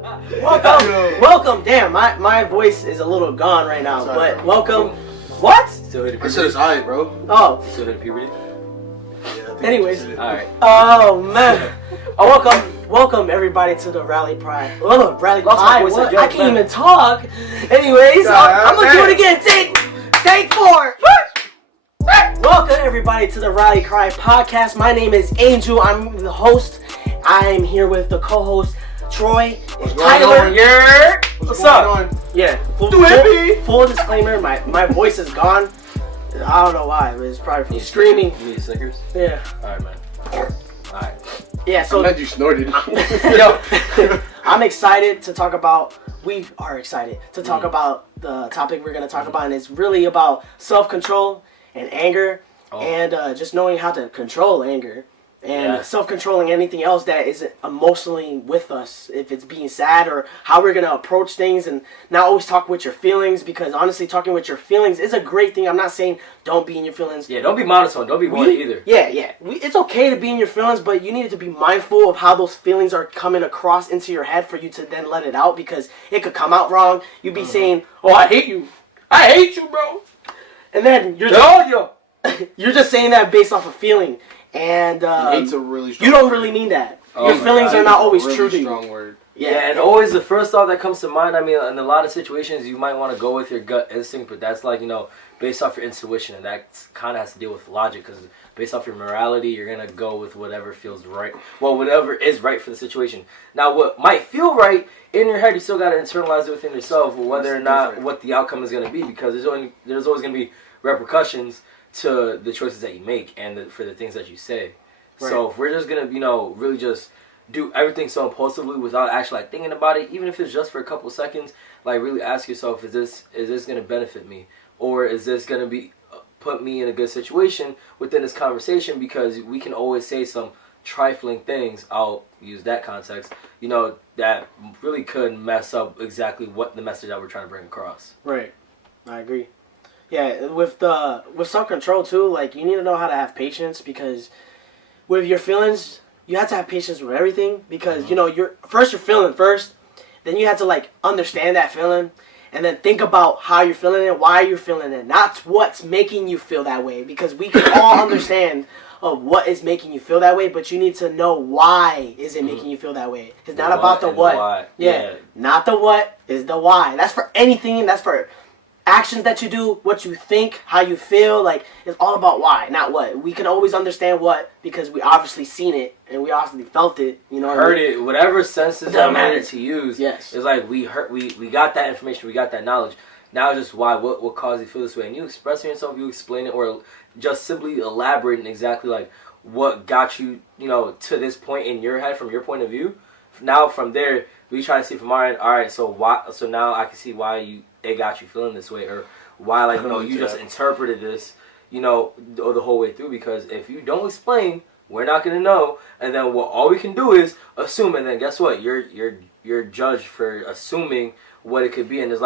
Welcome. Damn, my voice is a little gone right now, sorry, but welcome. What? Still hitting I puberty. said it's alright, bro. Oh, Still hitting puberty. Yeah, anyways. Alright. Oh man. Welcome everybody to the Rally Pride. Oh, Rally Pride. What? I can't even talk. Anyways, I'm gonna do it again. Take 4. Welcome everybody to the Rally Cry podcast. My name is Angel. I'm the host. I'm here with the co-host Troy and Tyler. on? What's going up? Yeah. Full disclaimer. My voice is gone. I don't know why, but it's probably from screaming. You need Snickers? Yeah. Alright, man. Alright. Yeah. So. I'm glad you snorted. Yo, I'm excited to talk about. We are excited to talk about the topic we're going to talk about, and it's really about self-control and anger, and just knowing how to control anger and self-controlling anything else that isn't emotionally with us, if it's being sad, or how we're going to approach things, and not always talk with your feelings, because honestly, talking with your feelings is a great thing. I'm not saying don't be in your feelings. Yeah, don't be monotone. Don't be boring either. Yeah. It's okay to be in your feelings, but you need to be mindful of how those feelings are coming across into your head for you to then let it out, because it could come out wrong. You'd be saying, "Oh, I hate you. I hate you, bro." And then you're just saying that based off a feeling. And Hate's a really strong you don't word. really mean that. Oh Your feelings are not always really true to you. Strong word. Yeah, and always the first thought that comes to mind, I mean, in a lot of situations, you might want to go with your gut instinct, but that's like, based off your intuition, and that kind of has to deal with logic, because based off your morality, you're going to go with whatever feels right. Well, whatever is right for the situation. Now, what might feel right in your head, you still got to internalize it within yourself, whether or not what the outcome is going to be, because there's always going to be repercussions to the choices that you make and for the things that you say. Right. So if we're just going to, really just do everything so impulsively without actually thinking about it, even if it's just for a couple seconds, really ask yourself, is this going to benefit me? Or is this going to be put me in a good situation within this conversation? Because we can always say some trifling things, I'll use that context, that really could mess up exactly what the message that we're trying to bring across. Right. I agree. Yeah, with self-control too, you need to know how to have patience, because with your feelings, you have to have patience with everything, because you're feeling first, then you have to understand that feeling, and then think about how you're feeling it, why you're feeling it, not what's making you feel that way, because we can all understand of what is making you feel that way, but you need to know why is it making you feel that way. It's not about the what. Why. Yeah, not the what, is the why. That's for anything. That's for actions that you do, what you think, how you feel. It's all about why, not what. We can always understand what, because we obviously seen it and we obviously felt it. Heard it, whatever senses that matter to use. Yes, it's we got that information, we got that knowledge. Now just why, what caused you to feel this way, and you expressing yourself, you explain it, or just simply elaborating exactly what got you to this point in your head from your point of view. Now from there, we try to see from our end. All right, so why? So now I can see why it got you feeling this way, or why you just interpreted this the whole way through. Because if you don't explain, we're not gonna know, and then all we can do is assume, and then guess what? You're judged for assuming what it could be, and it's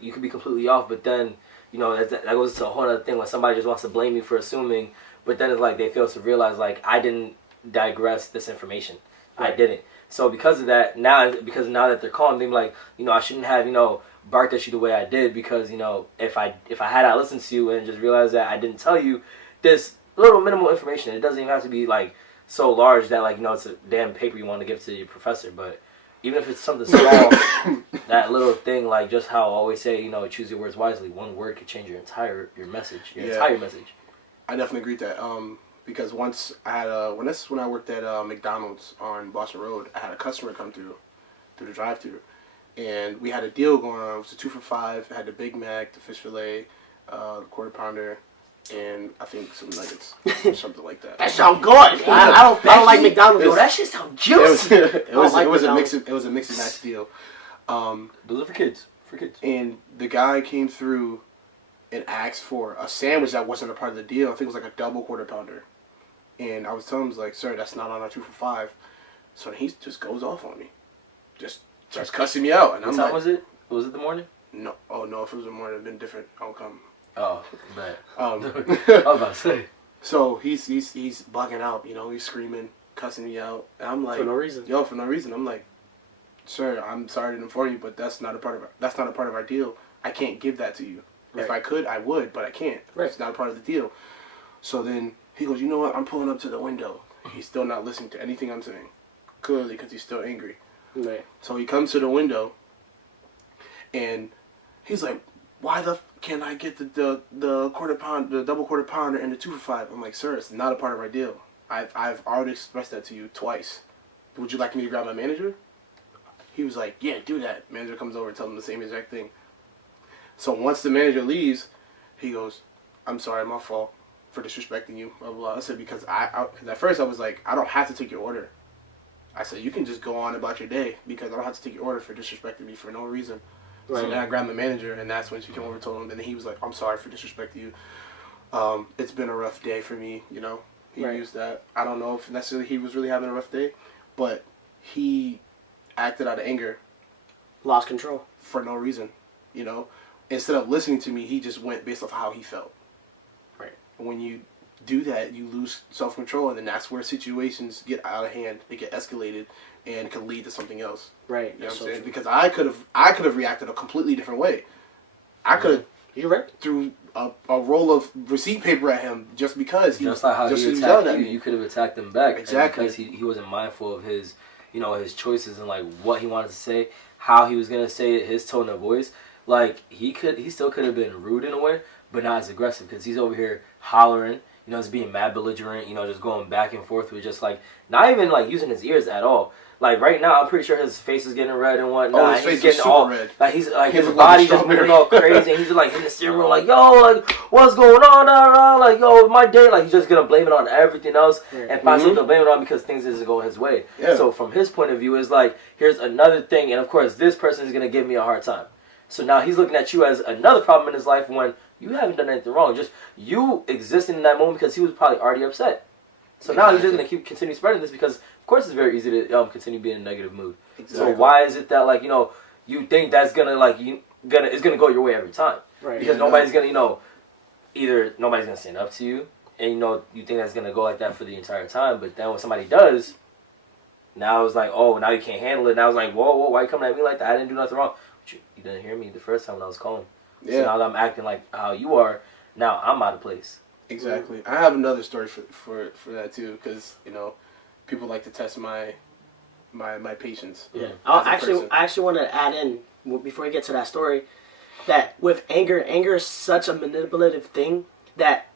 you could be completely off, but then that goes to a whole other thing when somebody just wants to blame you for assuming, but then it's they fail to realize I didn't digress this information. Right. I didn't. So because of that, now that they're calm, they're I shouldn't have barked at you the way I did, because if I had not listened to you and just realized that I didn't tell you this little minimal information, it doesn't even have to be so large that it's a damn paper you want to give to your professor. But even if it's something small, that little thing, just how I always say, choose your words wisely. One word could change your entire message. Entire message. I definitely agree with that. Because once I had when I worked at McDonald's on Boston Road, I had a customer come through the drive-thru, and we had a deal going on. It was a 2 for $5. It had the Big Mac, the fish fillet, the quarter pounder, and I think some nuggets, or something like that. That sounds good. I don't like McDonald's. That shit sounds juicy. It was a mix and match deal. Those are for kids. And the guy came through and asked for a sandwich that wasn't a part of the deal. I think it was a double quarter pounder. And I was telling him, sir, that's not on our 2 for $5. So he just goes off on me. Just starts cussing me out. And what time was it? Was it the morning? No. Oh, no, if it was the morning, it would have been different outcome. Oh, man. I was about to say. So he's bugging out, he's screaming, cussing me out. And I'm like... For no reason. For no reason. I'm like, sir, I'm sorry to inform you, but that's not a part of our deal. I can't give that to you. Right. If I could, I would, but I can't. Right. It's not a part of the deal. So then he goes, you know what? I'm pulling up to the window. He's still not listening to anything I'm saying. Clearly, because he's still angry. Right. So he comes to the window, and he's like, why the can't I get the double quarter pounder and the 2 for $5? I'm like, sir, it's not a part of our deal. I've already expressed that to you twice. Would you like me to grab my manager? He was like, yeah, do that. Manager comes over and tells him the same exact thing. So once the manager leaves, he goes, I'm sorry, my fault for disrespecting you, blah, blah, blah. I said, because cause at first I was like, I don't have to take your order. I said, you can just go on about your day because I don't have to take your order for disrespecting me for no reason. Right. So then I grabbed my manager, and that's when she came over and told him, and then he was like, I'm sorry for disrespecting you. It's been a rough day for me, you know. He used that. I don't know if necessarily he was really having a rough day, but he acted out of anger. Lost control. For no reason, you know. Instead of listening to me, he just went based off how he felt. Right. And when you do that, you lose self-control, and then that's where situations get out of hand. They get escalated, and it can lead to something else. Right. You know what I'm saying? Because I could have reacted a completely different way. I could have You're right. threw a roll of receipt paper at him just because he just like how just he yelling attacked at you. me. You could have attacked him back. Exactly. And because he wasn't mindful of his, his choices and like what he wanted to say, how he was gonna say it, his tone of voice. Like he still could have been rude in a way, but not as aggressive because he's over here hollering. Just being mad belligerent. Just going back and forth with just like not even like using his ears at all. Like right now, I'm pretty sure his face is getting red and whatnot. Oh, his face is super red. Like he's like his looked body like a just moving all crazy. And he's like in the steering wheel, like yo, like what's going on? Like yo, my day. Like he's just gonna blame it on everything else and find something to blame it on because things isn't going his way. Yeah. So from his point of view, it's like here's another thing, and of course this person is gonna give me a hard time. So now he's looking at you as another problem in his life when you haven't done anything wrong. Just you existing in that moment because he was probably already upset. So now he's just gonna continue spreading this because, of course, it's very easy to continue being in a negative mood. Exactly. So why is it that like you think that's gonna it's gonna go your way every time? Right. Because nobody's gonna either nobody's gonna stand up to you, and you think that's gonna go like that for the entire time. But then when somebody does, now it's like, oh, now you can't handle it. Now it's like, whoa, why are you coming at me like that? I didn't do nothing wrong. But you didn't hear me the first time when I was calling. Yeah. So now that I'm acting like how you are, now I'm out of place. Exactly. I have another story for that too, because people like to test my patience. Yeah. I actually want to add in before we get to that story that with anger is such a manipulative thing that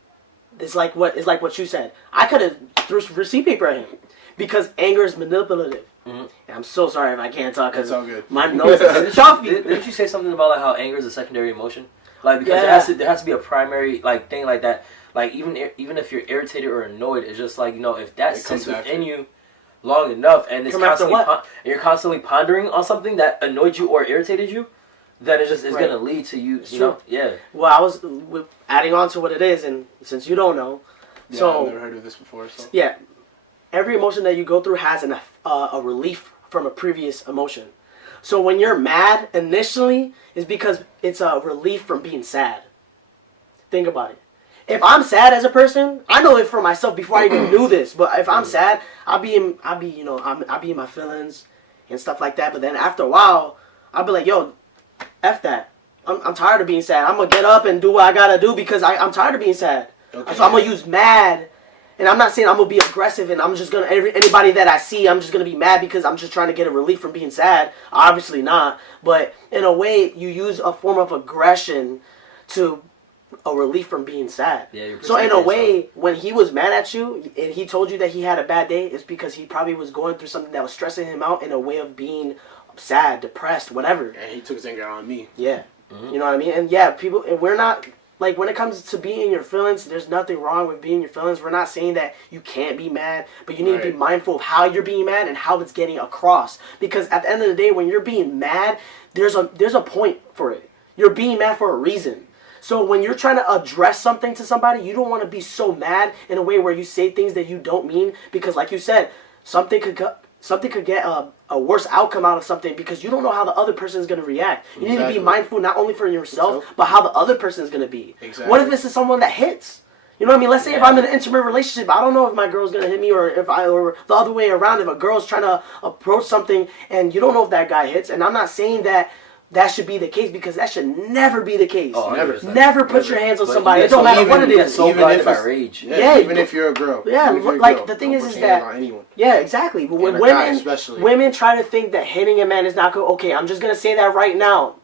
it's like what you said. I could have threw some receipt paper at him because anger is manipulative. Mm-hmm. And I'm so sorry if I can't talk because my nose is stuffy. Didn't you say something about like how anger is a secondary emotion? Like because there has to be a primary like thing like that. Like even if you're irritated or annoyed, it's just like if that sits within you long enough and it's you're constantly pondering on something that annoyed you or irritated you, then it's gonna lead to you. Well, I was adding on to what it is, and since you don't know, I've never heard of this before. So every emotion that you go through has a relief from a previous emotion. So when you're mad initially, it's because it's a relief from being sad. Think about it. If I'm sad as a person, I know it for myself before I even knew this. But if I'm sad, I'll be in my feelings and stuff like that. But then after a while, I'll be like, yo, F that. I'm tired of being sad. I'm gonna get up and do what I gotta do because I'm tired of being sad. Okay, so I'm gonna use mad. And I'm not saying I'm going to be aggressive and I'm just going to, anybody that I see, I'm just going to be mad because I'm just trying to get a relief from being sad. Obviously not. But in a way, you use a form of aggression to a relief from being sad. Yeah, so in a way, when he was mad at you and he told you that he had a bad day, it's because he probably was going through something that was stressing him out in a way of being sad, depressed, whatever. And he took his anger on me. Yeah. Mm-hmm. You know what I mean? And people, and we're not... Like, when it comes to being in your feelings, there's nothing wrong with being in your feelings. We're not saying that you can't be mad, but you need to be mindful of how you're being mad and how it's getting across. Because at the end of the day, when you're being mad, there's a point for it. You're being mad for a reason. So when you're trying to address something to somebody, you don't want to be so mad in a way where you say things that you don't mean. Because like you said, something could get a worse outcome out of something because you don't know how the other person is going to react. You need to be mindful not only for yourself, but how the other person is going to be. Exactly. What if this is someone that hits? You know what I mean? Let's say if I'm in an intimate relationship, I don't know if my girl's gonna hit me, or or the other way around. If a girl's trying to approach something and you don't know if that guy hits, and I'm not saying that should be the case, because that should never be the case. Oh, never put your hands on somebody. It don't matter what it is. So blinded by rage. Yeah, even if you're a girl. Yeah, like the thing is that. Yeah, exactly. But when women try to think that hitting a man is not good. Okay, I'm just gonna say that right now.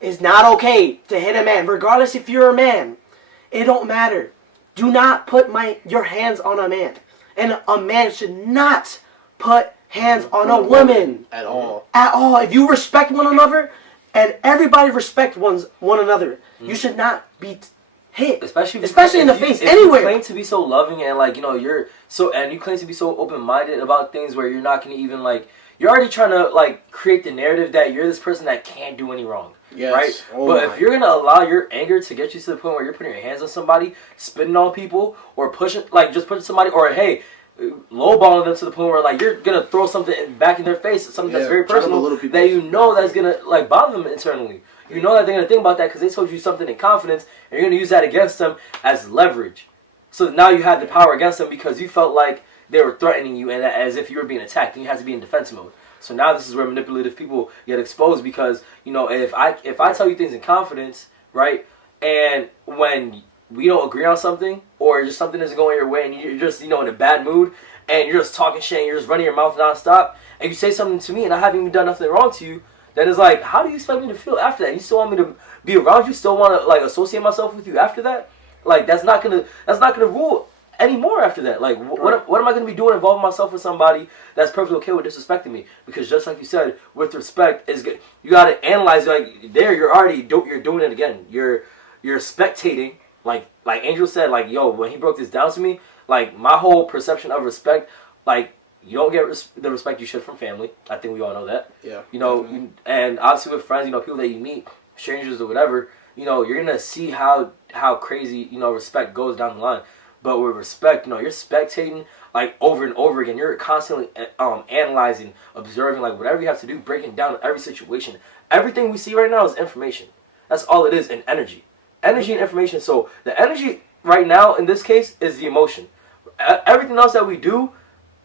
It's not okay to hit a man, regardless if you're a man. It don't matter. Do not put your hands on a man. And a man should not put hands on a woman. At all. At all. If you respect one another, and everybody respect one another, you should not be hit. Especially in the face, anywhere. You claim to be so loving and you claim to be so open-minded about things where you're not going to even you're already trying to create the narrative that you're this person that can't do any wrong. Yes. Right? Oh but if you're going to allow your anger to get you to the point where you're putting your hands on somebody, spitting on people, or pushing somebody, or hey, lowballing them to the point where you're going to throw something back in their face, something that's very personal, that you know that's going to bother them internally. You know that they're going to think about that because they told you something in confidence, and you're going to use that against them as leverage. So now you have the power against them because you felt like they were threatening you and as if you were being attacked, and you had to be in defense mode. So now this is where manipulative people get exposed because, if I tell you things in confidence, right, and when we don't agree on something or just something isn't going your way and you're just, in a bad mood and you're just talking shit and you're just running your mouth nonstop and you say something to me and I haven't even done nothing wrong to you, then it's how do you expect me to feel after that? You still want me to be around you? Still want to associate myself with you after that? That's not gonna rule anymore after that. What am I going to be doing involving myself with somebody that's perfectly okay with disrespecting me? Because just like you said, with respect is good. You got to analyze you're doing it again. You're spectating. Like Angel said, yo, when he broke this down to me, my whole perception of respect, you don't get the respect you should from family. I think we all know that. Yeah. And obviously with friends, people that you meet, strangers or whatever, you're going to see how crazy, respect goes down the line. But with respect, you're spectating over and over again. You're constantly analyzing, observing, whatever you have to do, breaking down every situation. Everything we see right now is information. That's all it is, and energy. Energy and information. So the energy right now in this case is the emotion. Everything else that we do,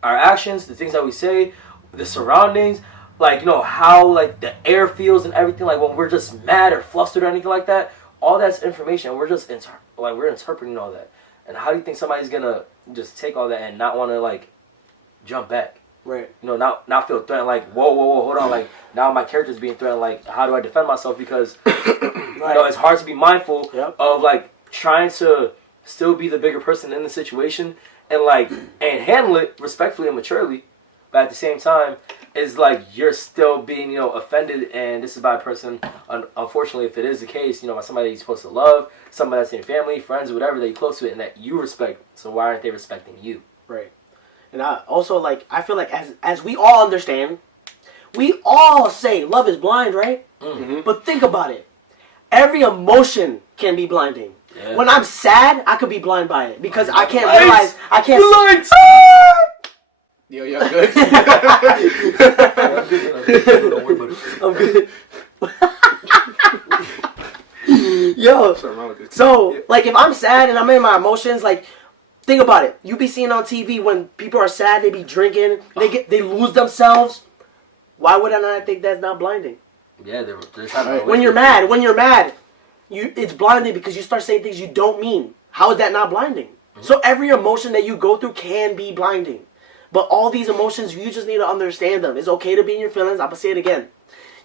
our actions, the things that we say, the surroundings, how the air feels and everything, when we're just mad or flustered or anything like that, all that's information. We're just we're interpreting all that. And how do you think somebody's gonna just take all that and not want to jump back? Right. Not feel threatened. Whoa, hold on. Now my character's being threatened. How do I defend myself? Because it's hard to be mindful of trying to still be the bigger person in the situation and and handle it respectfully and maturely, but at the same time, it's you're still being offended, and this is by a person. Unfortunately, if it is the case, by somebody you're supposed to love, somebody that's in your family, friends, whatever that you're close to, and that you respect. So why aren't they respecting you? Right. And I also I feel as we all understand, we all say love is blind, right? Mm-hmm. But think about it. Every emotion can be blinding. Yeah. When I'm sad, I could be blind by it because I can't realize. I can't. Lights! Yo, good? I'm good. Yo, so if I'm sad and I'm in my emotions, think about it. You be seeing on TV when people are sad, they be drinking, they lose themselves. Why would I not think that's not blinding? Yeah, they're right. When you're mad, it's blinding because you start saying things you don't mean. How is that not blinding? Mm-hmm. So every emotion that you go through can be blinding. But all these emotions, you just need to understand them. It's okay to be in your feelings. I'm going to say it again.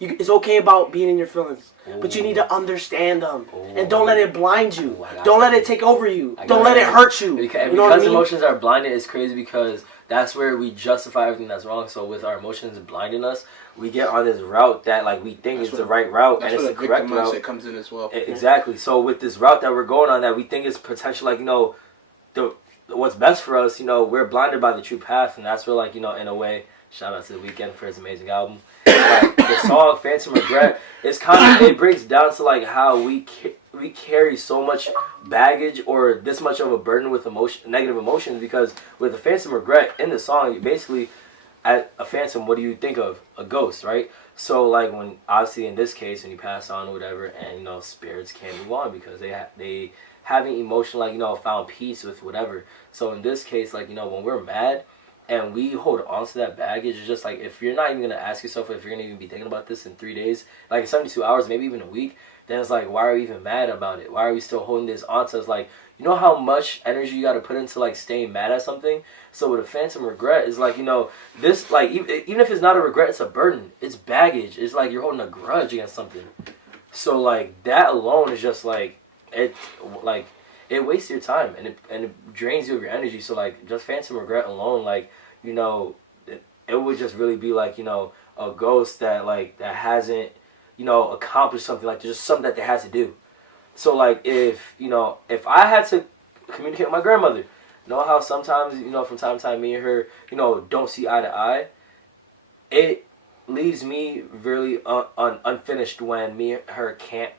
It's okay about being in your feelings. Ooh. But you need to understand them. Ooh. And don't let it blind you. Don't let it take over you. Don't let it hurt you. Because emotions are blinded, it's crazy because that's where we justify everything that's wrong. So with our emotions blinding us, we get on this route that we think is the right route and it's the correct route. That comes in as well. Exactly. So with this route that we're going on that we think is potential, what's best for us, we're blinded by the true path, and that's where, in a way, shout out to The Weeknd for his amazing album. The song Phantom Regret is it breaks down to how we carry so much baggage or this much of a burden with negative emotions, because with the Phantom Regret in the song, you basically, at a phantom, what do you think of? A ghost, right? So like when obviously in this case when you pass on or whatever, and spirits can't move on because they having emotion like found peace with whatever. So in this case like when we're mad and we hold on to that baggage, it's just like if you're not even gonna ask yourself if you're gonna even be thinking about this in 3 days, like in 72 hours, maybe even a week, then it's like why are we even mad about it? Why are we still holding this on to us? Like how much energy you got to put into like staying mad at something. So with a phantom regret is like this like even if it's not a regret, it's a burden. It's baggage. It's like you're holding a grudge against something. So like that alone is just like it wastes your time and it drains you of your energy. So like just phantom regret alone, like it would just really be like a ghost that hasn't accomplished something, like there's just something that they had to do. So like if I had to communicate with my grandmother, how sometimes from time to time me and her don't see eye to eye, it leaves me really unfinished when me and her can't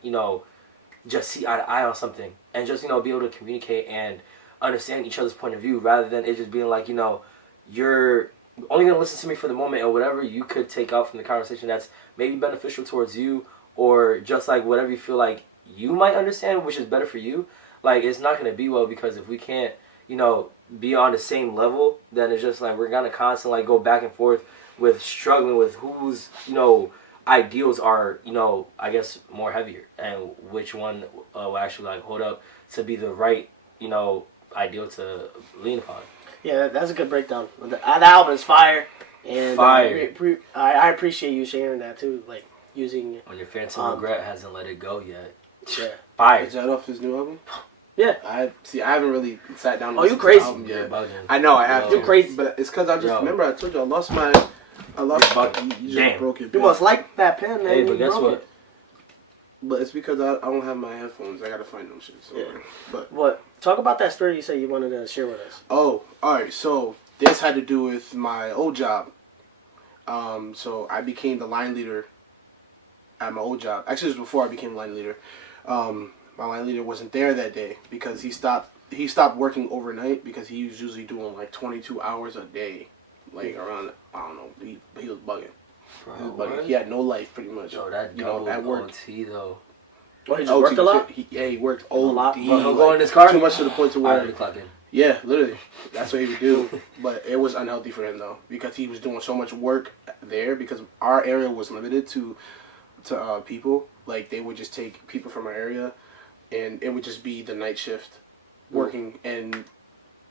just see eye to eye on something and just be able to communicate and understand each other's point of view, rather than it just being like you're only gonna listen to me for the moment, and whatever you could take out from the conversation that's maybe beneficial towards you, or just like whatever you feel like you might understand, which is better for you. Like it's not gonna be well, because if we can't be on the same level, then it's just like we're gonna constantly go back and forth with struggling with whose ideals are I guess more heavier, and which one will actually like hold up to be the right ideal to lean upon. Yeah, that's a good breakdown. The album is fire, and fire. I appreciate you sharing that too, like using when your phantom regret hasn't let it go yet. Yeah, fire. Is that off his new album? Yeah. I haven't really sat down. And you crazy? To the album yet. I know I have to. You crazy? But it's because I just remember I told you I lost. You just broke it. You must like that pen, man. Hey, but guess what? It. But it's because I don't have my headphones. I gotta find them shit. So. Yeah. But what? Talk about that story you said you wanted to share with us. Oh, all right. So this had to do with my old job. So I became the line leader at my old job. Actually, it was before I became line leader. My line leader wasn't there that day because he stopped working overnight, because he was usually doing like 22 hours a day, like around, I don't know, he was bugging. Bro, he was bugging. He had no life pretty much. Yo, that double OT though. Oh, he just worked a lot? He worked a lot. Bro, he'll go in his car? Too much to the point to where... I clock in. Yeah, literally. That's what he would do. But it was unhealthy for him though, because he was doing so much work there, because our area was limited to people. Like they would just take people from our area, and it would just be the night shift working, and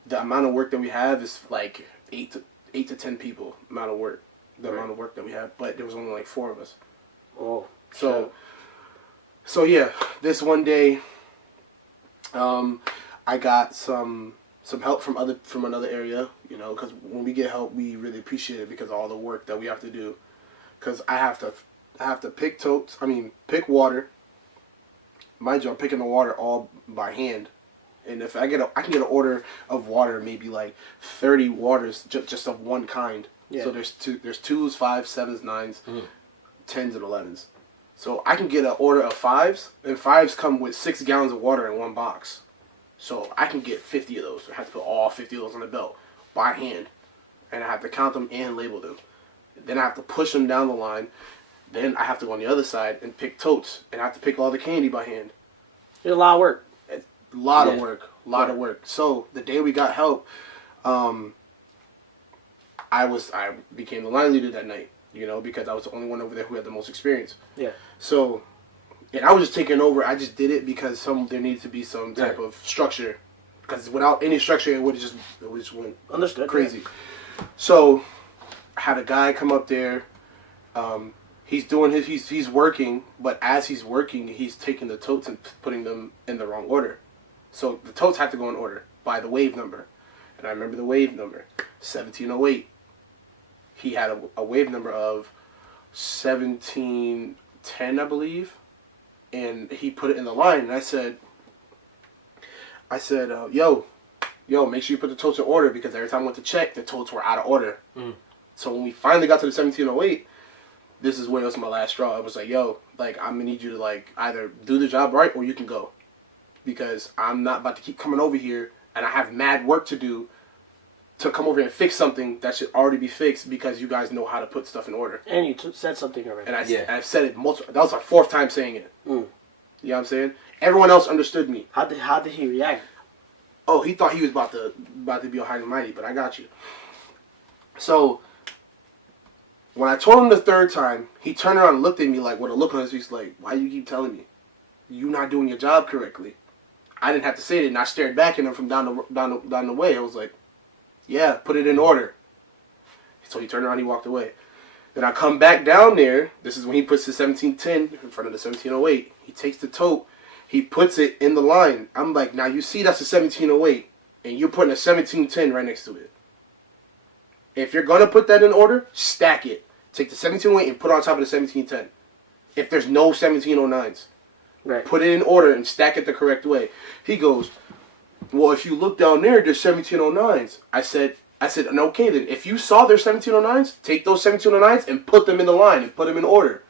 the amount of work that we have is like 8 to 10 people amount of work. Amount of work that we have, but there was only like 4 of us. Oh. So yeah, this one day, I got some help from another area, because when we get help, we really appreciate it because of all the work that we have to do. Because I have to pick pick water. Mind you, I'm picking the water all by hand, and if I can get an order of water, maybe like 30 waters just of one kind. Yeah. So there's 2s, 5s, 7s, 9s, 10s, and 11s. So I can get an order of 5s, and 5s come with 6 gallons of water in one box. So I can get 50 of those. I have to put all 50 of those on the belt by hand, and I have to count them and label them. Then I have to push them down the line. Then I have to go on the other side and pick totes, and I have to pick all the candy by hand. It's a lot of work. A lot of work. So the day we got help, I became the line leader that night, because I was the only one over there who had the most experience. Yeah. So, and I was just taking over. I just did it because there needed to be some type of structure, because without any structure, it would just went crazy. Yeah. So, I had a guy come up there. He's working, but as he's working, he's taking the totes and putting them in the wrong order. So the totes have to go in order by the wave number, and I remember the wave number, 1708. He had a wave number of 1710, I believe, and he put it in the line. And I said, yo, make sure you put the totes in order, because every time I went to check, the totes were out of order. So when we finally got to the 1708, this is where it was my last straw. I was like, yo, I'm gonna need you to either do the job right or you can go, because I'm not about to keep coming over here and I have mad work to do to come over and fix something that should already be fixed because you guys know how to put stuff in order. And you said something already. And I've said it multiple. That was our 4th time saying it. You know what I'm saying? Everyone else understood me. How did he react? Oh, he thought he was about to be a high and mighty, but I got you. So when I told him the 3rd time, he turned around and looked at me like with a look on his face, like, "Why you keep telling me? You not doing your job correctly." I didn't have to say it, and I stared back at him from down the way. I was like, "Yeah, put it in order." So he turned around, he walked away. Then I come back down there. This is when he puts the 1710 in front of the 1708. He takes the tote. He puts it in the line. I'm like, now you see that's a 1708, and you're putting a 1710 right next to it. If you're going to put that in order, stack it. Take the 1708 and put it on top of the 1710. If there's no 1709s. Right. Put it in order and stack it the correct way. He goes, "Well, if you look down there, there's 1709s. I said, okay then. If you saw there's 1709s, take those 1709s and put them in the line and put them in order.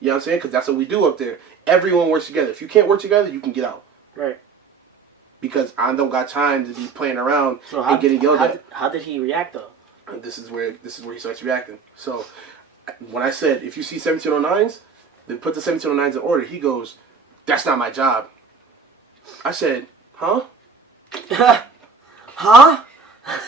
You know what I'm saying? Because that's what we do up there. Everyone works together. If you can't work together, you can get out. Right. Because I don't got time to be playing around and getting yelled at. How did he react though? And this is where he starts reacting. So when I said, if you see 1709s, then put the 1709s in order. He goes, "That's not my job." I said, "Huh?" Huh?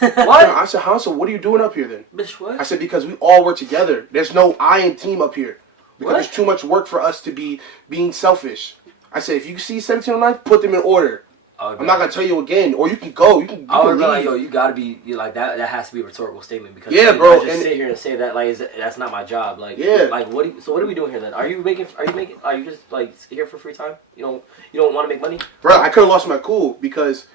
What? I said, "Huh? So what are you doing up here then?" Bitch, what? I said, "Because we all work together. There's no I in team up here. Because What? there's too much work for us to be being selfish." I said, "If you see 1709, put them in order. I'm not gonna tell you again, or you can go. You can I would be leave." like, yo, you gotta be like that. That has to be a rhetorical statement because Yeah, you bro, can't just and- sit here and say that like that's not my job. Like, Yeah. like what? So what are we doing here then? Are you just like here for free time? You don't want to make money? Bro, I could have lost my cool because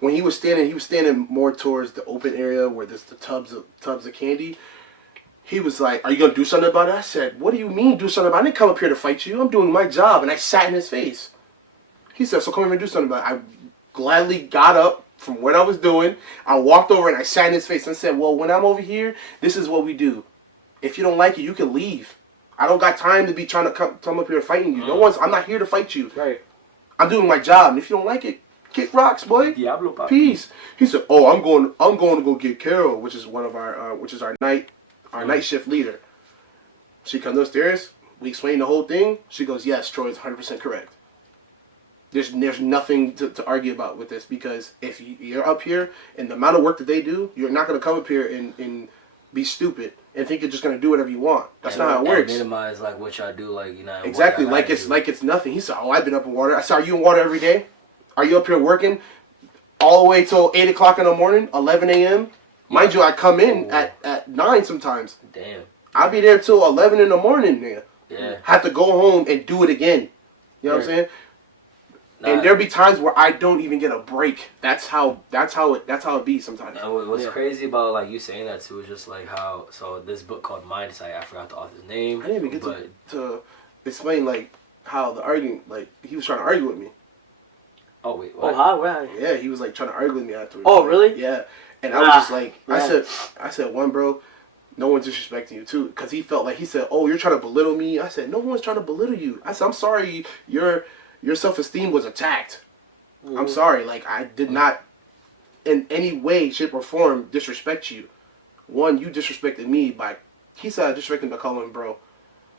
when he was standing more towards the open area where there's the tubs of candy. He was like, "Are you gonna do something about it?" I said, "What do you mean do something about it? I didn't come up here to fight you. I'm doing my job." And I sat in his face. He said, "So come here and do something about it." I gladly got up from what I was doing. I walked over and I sat in his face and said, "Well, when I'm over here, this is what we do. If you don't like it, you can leave. I don't got time to be trying to come up here fighting you. I'm not here to fight you. Right. I'm doing my job. And if you don't like it, kick rocks, boy. Diablo, papi. Peace." He said, "Oh, I'm going to go get Carol, which is one of our night shift leader." She comes upstairs. We explain the whole thing. She goes, "Yes, Troy is 100% correct. There's nothing to argue about with this because if you're up here and the amount of work that they do, you're not going to come up here and be stupid and think you're just going to do whatever you want. That's not how it works." Minimize like what y'all do, like Exactly, like it's nothing. He said, "Oh, I've been up in water." I said, "Are you in water every day? Are you up here working all the way till 8 o'clock in the morning, 11 a.m.? Mind you, I come in at 9 sometimes. Damn. I'll be there till 11 in the morning, nigga. Yeah. Have to go home and do it again. You know what I'm saying? And there'll be times where I don't even get a break. That's how it be sometimes. And what's crazy about like you saying that too is just like how this book called Mindsight, I forgot the author's name. I didn't even get to explain like how the arguing, like he was trying to argue with me. Oh wait, what? Oh, how? Wow. Yeah, he was like trying to argue with me afterwards. Oh, really? Yeah. And I was just like, I said, "One, bro, no one's disrespecting you too," because he felt like he said, "Oh, you're trying to belittle me." I said, "No one's trying to belittle you." I said, "I'm sorry, your self-esteem was attacked. I'm sorry. Like I did not, in any way, shape, or form, disrespect you. One, you disrespected me by." He said I disrespected him by calling him bro.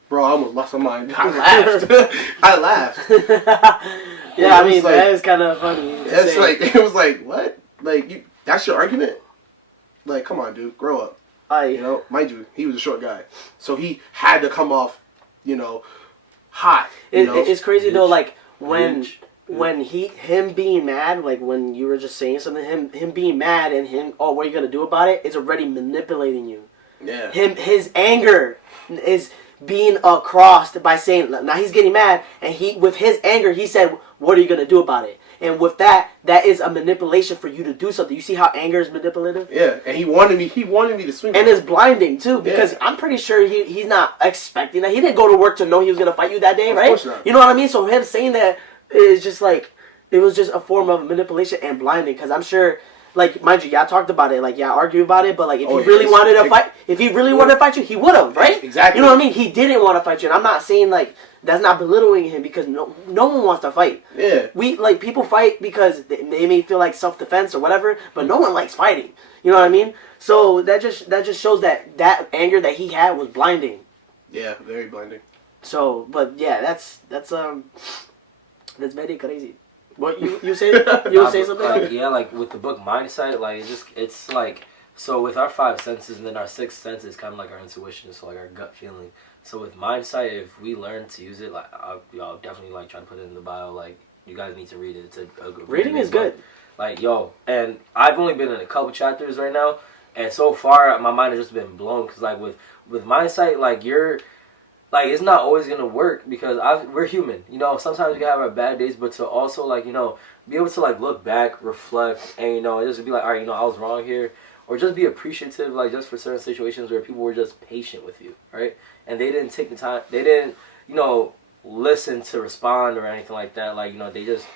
Bro, I almost lost my mind. I laughed. I laughed. Yeah, I mean like, that is kind of funny. It's like it was like what? Like that's your argument? Like come on, dude, grow up. You know, mind you, he was a short guy, so he had to come off, hot. It's crazy though, like when him being mad, like when you were just saying something, him being mad and him, oh, what are you gonna do about it? It's already manipulating you. Yeah. His anger is being crossed by saying, now he's getting mad, and with his anger, he said, what are you gonna do about it? And with that is a manipulation for you to do something. You see how anger is manipulative? Yeah, and he wanted me to swing. And it's blinding too, because I'm pretty sure he's not expecting that. He didn't go to work to know he was gonna fight you that day, right? Of course not. You know what I mean? So him saying that is just like, it was just a form of manipulation and blinding, because I'm sure like, mind you, y'all talked about it, like, y'all argued about it, but, like, if Oh, he really yes. wanted to fight, if he really wanted to fight you, he would have, right? Exactly. You know what I mean? He didn't want to fight you, and I'm not saying, like, that's not belittling him, because no one wants to fight. Yeah. Like, people fight because they may feel like self-defense or whatever, but no one likes fighting. You know what I mean? So that just shows that anger that he had was blinding. Yeah, very blinding. So, but yeah, that's very crazy. What you say? You say something? Like, yeah, like with the book Mindsight, like it's like, so with our five senses and then our sixth sense is kind of like our intuition, so like our gut feeling. So with Mindsight, if we learn to use it, like y'all definitely like try to put it in the bio. Like, you guys need to read it. It's a reading is good. Like, yo, and I've only been in a couple chapters right now, and so far my mind has just been blown, because like with Mindsight, like it's not always gonna work, because we're human, you know. Sometimes we can have our bad days, but to also, like, you know, be able to like look back, reflect, and, you know, just be like, all right, you know, I was wrong here, or just be appreciative, like, just for certain situations where people were just patient with you, right? And they didn't take the time, they didn't, you know, listen to respond or anything like that, like, you know, they just.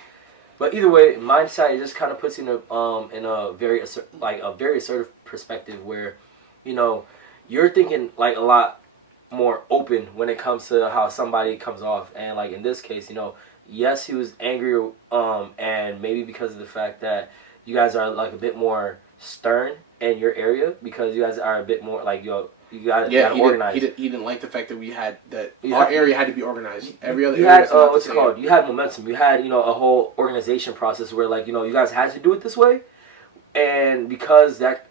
But either way, Mindset, it just kind of puts you in a very assertive perspective where, you know, you're thinking like a lot more open when it comes to how somebody comes off. And like in this case, you know, yes, he was angry, and maybe because of the fact that you guys are like a bit more stern in your area, because you guys are a bit more like, you got organized. He didn't like the fact that our area had to be organized. Every other area had what's it called? You had momentum. You had, you know, a whole organization process where, like, you know, you guys had to do it this way, and because that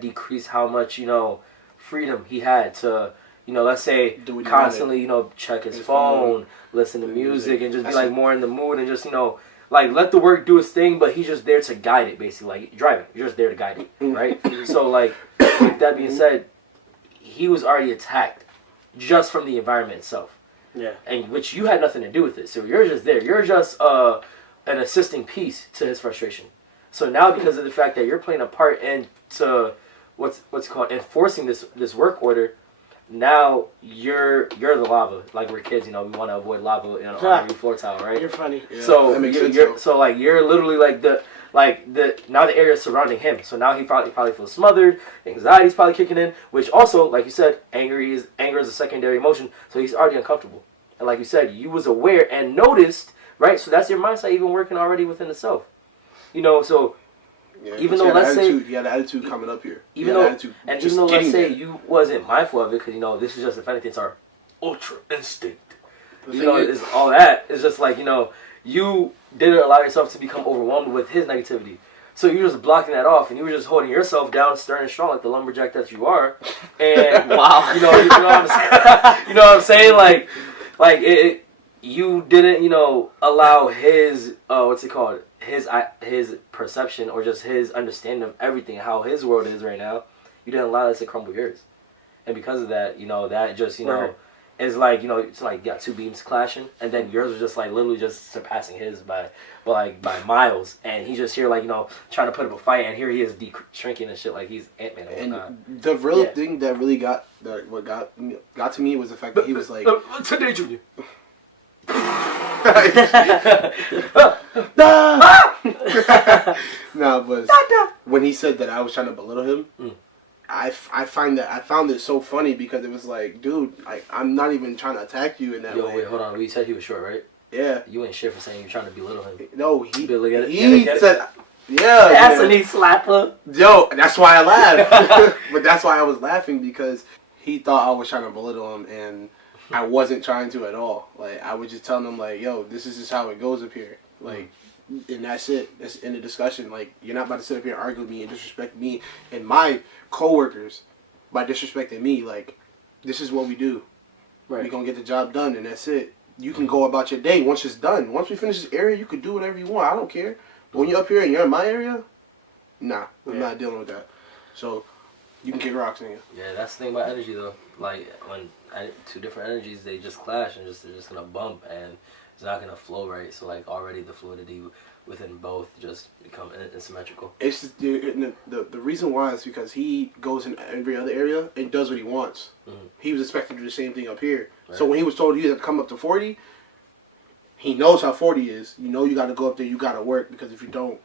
decreased how much, you know, freedom he had to, you know, let's say constantly, you know, check his phone, listen to music, and just be like more in the mood, and just, you know, like, let the work do its thing, but he's just there to guide it, basically. Like, driving, you're just there to guide it, right? So, like, with that being said, he was already attacked just from the environment itself. Yeah. And which you had nothing to do with it. So you're just there. You're just an assisting piece to his frustration. So now, because of the fact that you're playing a part into what's called enforcing this work order, now you're the lava. Like, we're kids, you know, we want to avoid lava on every floor tile, right? You're funny. Yeah, so that makes sense, you're literally like now the area surrounding him. So now he probably feels smothered. Anxiety's probably kicking in, which also, like you said, anger is a secondary emotion. So he's already uncomfortable. And like you said, you was aware and noticed, right? So that's your mindset even working already within itself. You know, so yeah, even though let's say you had the attitude coming up here, even though let's say you wasn't mindful of it, because, you know, this is just, if anything, it's our ultra instinct. You know, it's all that. It's just like, you know, you didn't allow yourself to become overwhelmed with his negativity. So you were just blocking that off, and you were just holding yourself down, stern and strong, like the lumberjack that you are. And wow, you know what I'm saying? You know what I'm saying? Like you didn't, you know, allow his his perception, or just his understanding of everything, how his world is right now. You didn't allow that to crumble yours, and because of that, you know, that just, you know. It's like, you know, it's like you got two beams clashing, and then yours was just like literally just surpassing his by miles, and he's just here, like, you know, trying to put up a fight, and here he is shrinking and shit like he's Ant-Man and whatnot. And the real thing that really got to me was the fact that he was like, today, Junior. No, but when he said that I was trying to belittle him, I found it so funny, because it was like, dude, I'm not even trying to attack you in that way. Wait, hold on. We said he was short, right? Yeah. You ain't shit for saying you're trying to belittle him. No, he said, yeah. That's a knee slapper. Yo, that's why I laughed. But that's why I was laughing, because he thought I was trying to belittle him, and I wasn't trying to at all. Like, I was just telling him, like, yo, this is just how it goes up here. Like, and that's it. That's in the discussion. Like, you're not about to sit up here and argue with me and disrespect me and my coworkers by disrespecting me. Like, this is what we do. Right. We're gonna get the job done, and that's it. You can go about your day once it's done. Once we finish this area, you can do whatever you want. I don't care. But when you're up here and you're in my area, nah, I'm not dealing with that. So you can kick rocks, nigga. Yeah, that's the thing about energy, though. Like, when two different energies, they just clash, and they're just gonna bump, and it's not gonna flow right. So, like, already the fluidity within both just become asymmetrical. It's just, the reason why is because he goes in every other area and does what he wants. Mm-hmm. He was expected to do the same thing up here. Right. So when he was told he had to come up to 40, he knows how 40 is. You know, you got to go up there. You got to work, because if you don't,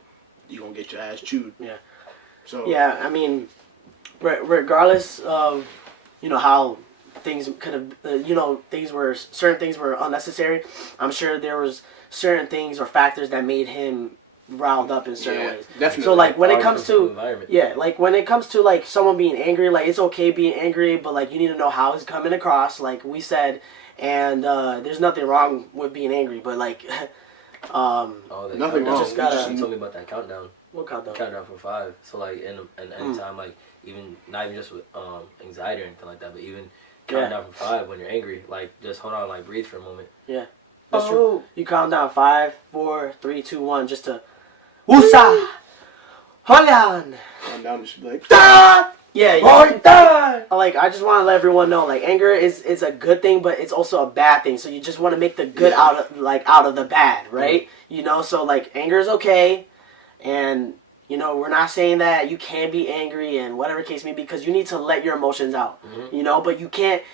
you're gonna get your ass chewed. Yeah. So yeah, I mean, regardless of how things could have certain things were unnecessary. I'm sure there was certain things or factors that made him riled up in certain ways. Definitely. So like when it comes to like someone being angry, like it's okay being angry, but like you need to know how it's coming across, like we said, and there's nothing wrong with being angry, but like nothing wrong. Just gotta. You told me about that countdown. What countdown? Countdown from 5. So like in any time, like even not even just with anxiety or anything like that, but even counting down from 5 when you're angry, like just hold on, like breathe for a moment. Yeah, that's true. You count down 5, 4, 3, 2, 1, just to Woosah! Hold on! I'm down to like yeah, like I just want to let everyone know, like anger is a good thing, but it's also a bad thing. So you just want to make the good out of the bad, right? Mm-hmm. So like anger is okay, and we're not saying that you can be angry and whatever case may be, because you need to let your emotions out. Mm-hmm. But you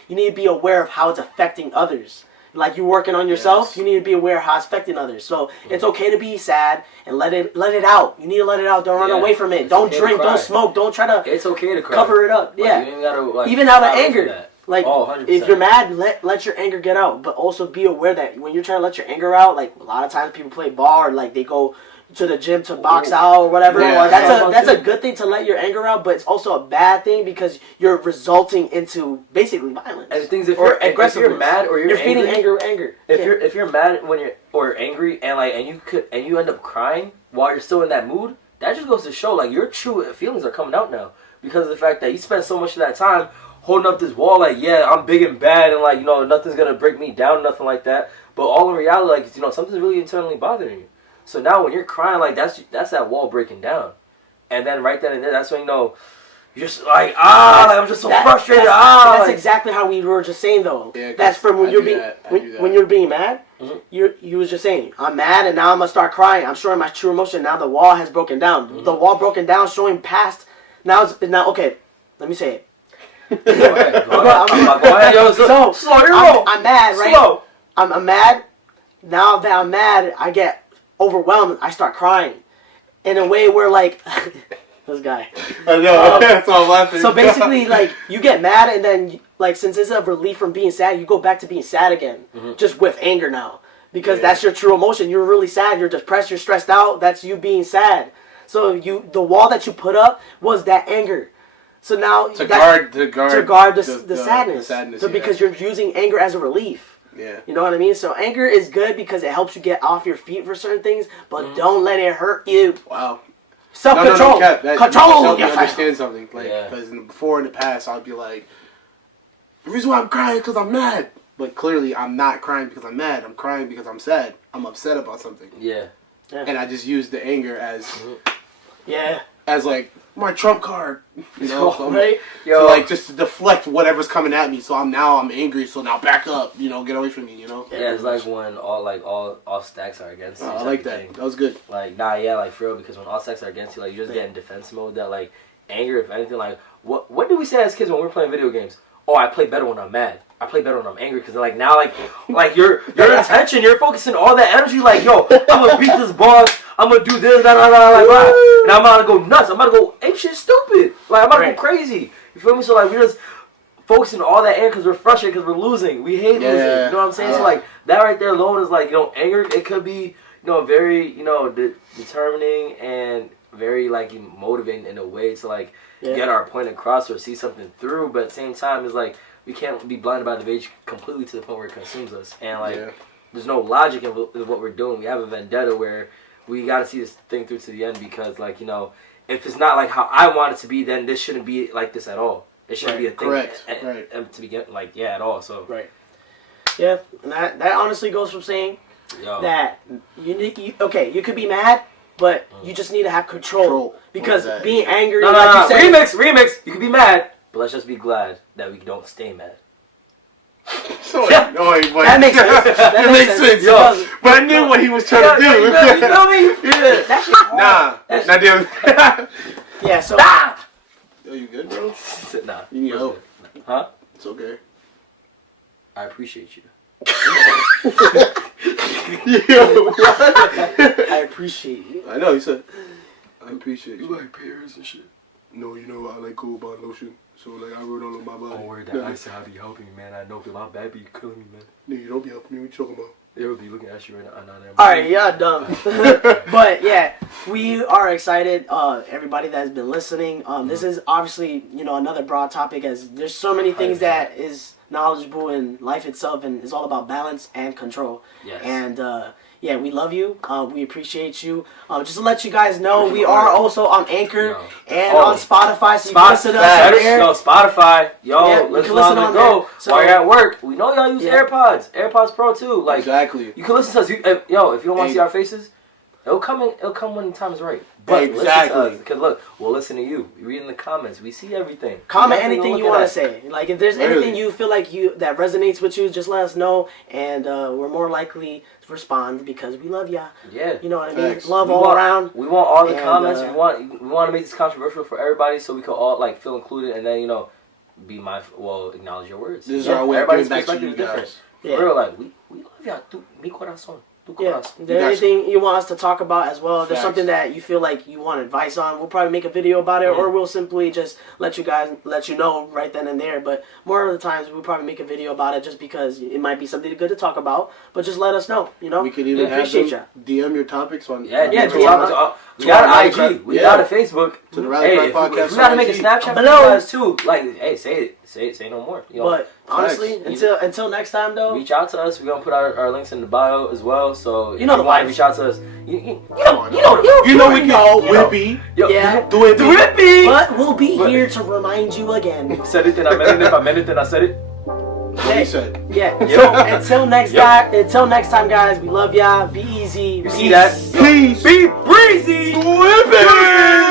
need to be aware of how it's affecting others. Like you're working on yourself, you need to be aware of how it's affecting others. So it's okay to be sad and let it out. You need to let it out. Don't run away from it. Don't drink. Don't smoke. Don't try to. It's okay to cry. Cover it up. Like, yeah. You ain't gotta, even out of anger. Like 100%. If you're mad, let your anger get out. But also be aware that when you're trying to let your anger out, like a lot of times people play ball or like they go to the gym to box out or whatever. Yeah, that's a good thing to let your anger out, but it's also a bad thing because you're resulting into basically violence. And things if you're mad or you're feeding anger. If you're mad or angry and you end up crying while you're still in that mood, that just goes to show like your true feelings are coming out now because of the fact that you spent so much of that time holding up this wall like, yeah, I'm big and bad and like nothing's gonna break me down, nothing like that. But all in reality, like something's really internally bothering you. So now when you're crying, like that's that wall breaking down, and then right then and there, that's when you're just like I'm just so frustrated. That's exactly how we were just saying though. Yeah, that's from when you're being when you're being mad. Mm-hmm. You was just saying I'm mad and now I'm gonna start crying. I'm showing my true emotion. Now the wall has broken down. Mm-hmm. The wall broken down, showing past. Now okay. Let me say it. Go ahead. So slow your roll. I'm mad, right? Slow. I'm mad. Now that I'm mad, I get overwhelmed. I start crying in a way where like this guy. I know. That's all I'm laughing. So basically, like you get mad, and then like since it's a relief from being sad, you go back to being sad again, just with anger now, because that's your true emotion. You're really sad. You're depressed. You're stressed out. That's you being sad. So the wall that you put up was that anger. So now to guard the sadness. So because you're using anger as a relief. Yeah. You know what I mean? So anger is good because it helps you get off your feet for certain things, but don't let it hurt you. Wow. Self-control. Control. You understand something. Like, because before in the past, I'd be like, the reason why I'm crying is because I'm mad. But clearly, I'm not crying because I'm mad. I'm crying because I'm sad. I'm upset about something. Yeah. And I just use the anger as like my trump card, right? So like just to deflect whatever's coming at me. So I'm angry. So now back up, get away from me, Yeah, it's like when all stacks are against you. I like that. Thing. That was good. Like like for real, because when all stacks are against you, like you just get in defense mode. That like anger, if anything, like what do we say as kids when we're playing video games? Oh, I play better when I'm mad. I play better when I'm angry because like now like your attention, you're focusing all that energy. Like yo, I'm gonna beat this boss. I'm gonna do this, and I'm about to go nuts. I'm about to go ape shit stupid. Like I'm about to go crazy. You feel me? So like we're just focusing all that anger because we're frustrated because we're losing. We hate losing. You know what I'm saying? So like that right there alone is like anger. It could be very determining and very like motivating in a way to like get our point across or see something through. But at the same time, it's like we can't be blinded by the rage completely to the point where it consumes us. And like there's no logic in what we're doing. We have a vendetta where we got to see this thing through to the end because, like, if it's not like how I want it to be, then this shouldn't be like this at all. It shouldn't be a thing to begin, like, at all. So yeah, and that honestly goes from saying that you could be mad, but you just need to have control because being angry. No, remix. You can be mad, but let's just be glad that we don't stay mad. So annoying, but that makes sense. That makes sense. Yo, but I knew what he was trying to do. You feel me? Yeah. That shit hard. Not damn. Yeah. So. Yo, you good, bro? Nah. You need help? Huh? It's okay. I appreciate you. Yo, what? I appreciate you. I know you said. I appreciate you. like pears and shit. No, you know I like cold bond lotion. So like I wrote all on my body. Don't worry, that ice I be helping me, man. I know that my bad be killing me, man. No, you don't be helping me. What you talking about? They will be looking at you right now. Alright, yeah, dumb. But yeah, we are excited. Everybody that's been listening. This is obviously, another broad topic, as there's so many things that is knowledgeable in life itself, and it's all about balance and control. Yes. And yeah, we love you. We appreciate you. Just to let you guys know, we are also on Anchor and on Spotify. So you can listen to us there. Yo, Spotify. Yo, Yeah, listen on the go. So, while you're at work, we know y'all use AirPods Pro too. Like exactly. You can listen to us. If you don't want to see our faces, it'll come when the time is right. But exactly. Because look, we'll listen to you. We read in the comments. We see everything. Comment anything you want to say. Like if there's anything you feel like that resonates with you, just let us know, and we're more likely to respond because we love y'all. Yeah. You know what I mean? Love all around. We want all the comments. We want to make this controversial for everybody, so we can all feel included, and then be mindful. Acknowledge your words. This is our way. Everybody's back to perspective you is different. guys. Yeah. For real, we love y'all. Mi corazón. Yeah. If there's anything you want us to talk about as well, if there's something that you feel like you want advice on, we'll probably make a video about it, or we'll simply just let you know right then and there. But more of the times, we'll probably make a video about it just because it might be something good to talk about. But just let us know, We could even have them DM your topics on. DM. We got an IG. We got a Facebook. To the Rally Podcast. We gotta make a Snapchat for you guys too. Hey, say it. Say no more. But honestly, until next time though, reach out to us. We're gonna put our links in the bio as well. So you know the want to reach out to us. You know we know. Whippy. Yeah. Do it. Whippy. But we'll be here to remind you again. Said it, then I meant it. If I meant it, then I said it. What he said. Yeah. Until next time, guys. We love y'all. Be easy. You see that? Peace. Be breezy. Whippy.